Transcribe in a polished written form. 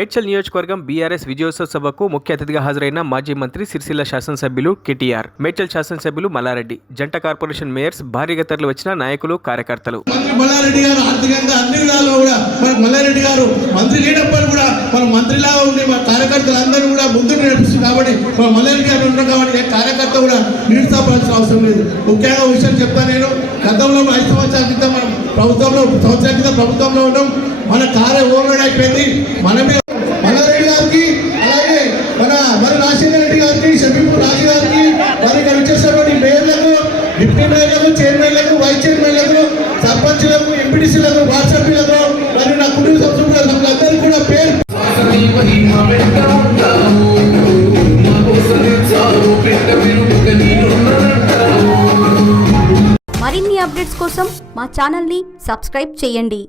మేడ్చల్ నియోజకవర్గం బీఆర్ఎస్ విజయోత్సవ సభకు ముఖ్య అతిథిగా హాజరైన మాజీ మంత్రి సిరిసిల్ల శాసనసభ్యులు కేటీఆర్, మేడ్చల్ శాసనసభ్యులు మల్లారెడ్డి, జంట కార్పొరేషన్ మేయర్స్, భారీగా తరలి వచ్చిన నాయకులు, కార్యకర్తలు. మల్లారెడ్డి గారు ఆర్థికంగా అన్ని విధాలు కూడా మనకు మల్లారెడ్డి గారు మంత్రి లేనప్పుడు కూడా మన మంత్రిలాగా ఉండి మన కార్యకర్తలందరూ కూడా ముందుకు నడిపిస్తుంది కాబట్టి మన మల్లారెడ్డి గారు ఉంటారు కాబట్టి ఏ కార్యకర్త కూడా నిరుత్సాహపడాల్సిన అవసరం లేదు. ముఖ్యంగా విషయం చెప్తాను నేను, గతంలో 5 సంవత్సరాల క్రితం మనం ప్రభుత్వంలో ఉన్నాం. మన కార్య ఓవర్లోడ్ అయిపోయింది. మనమే మల్లారెడ్డి గారికి, అలాగే మన రాజశేఖర రెడ్డి గారికి, షబీపూర్ రాజు గారికి, మరి ఇక్కడ వచ్చేసినటువంటి మేయర్లకు, డిప్యూటీ మేయర్లకు, చైర్మన్లకు, వైస్ చైర్మన్లకు, సర్పంచ్లకు, ఎంపీటీసీలకు, వార్డు సభ్యులకు, మరియు నా కుటుంబ సభ్యులందరూ కూడా పేరు మరిన్ని అప్డేట్స్ కోసం మా ఛానల్ని సబ్స్క్రైబ్ చేయండి.